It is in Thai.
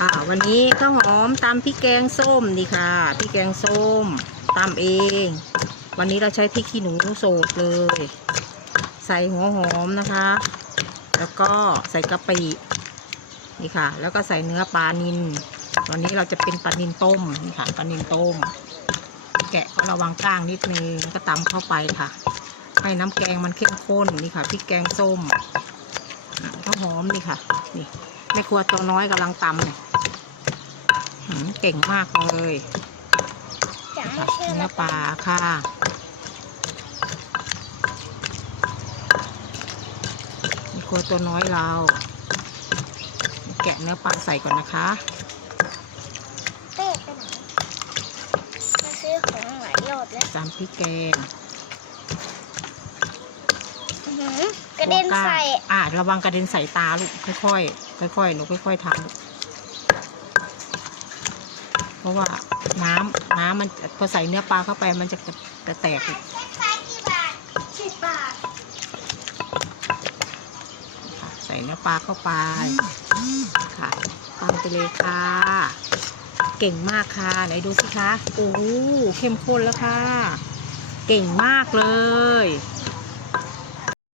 อ่าวันนี้ข้าวหอมตำพริกแกงส้มนี่ค่ะพริกแกงส้มตำเอง วันนี้เราใช้พริกขี้หนูโสดเลย ใส่หัวหอมนะคะ แล้วก็ใส่กะปินี่ค่ะ แล้วก็ใส่เนื้อปลานินวันนี้เราจะเป็นปลานินต้มนี่ค่ะปลานินต้ม แกะก็ระวังก้างนิดนึงก็ตำเข้าไปค่ะ ให้น้ำแกงมันเข้มข้นนี่ค่ะพริกแกงส้มข้าวหอมนี่ค่ะ นี่แม่ครัวตัวน้อยกำลังตำเนี่ย เก่งมากเลยจะให้ค่ะเชื่อเนื้แล้อวปลาค่ะแม่ครัวตัวน้อยเรา แกะเนื้อปลาใส่ก่อนนะคะเป้ไปไหนมาซื้อของหลายรอบแล้วตามพริกแกงอื้อหือกระเด็นใส่ อ่าระวังกระเด็นใส่ตาลูกค่อยๆ ค่อยๆหนูค่อยๆทำลูกเพ ราะว่าน้ำน้ำมันพอใส่เนื้อปลาเข้าไปมันจะจะแตกลูกใส่กี่บาทสิบบาทค่ะใส่เนื้อปลาเข้าไปค่ะตั้งไปเลยค่ะ เก่งมากค่ะ ไหนดูสิคะ โอ้โหเข้มข้นแล้วค่ะ เก่งมากเลย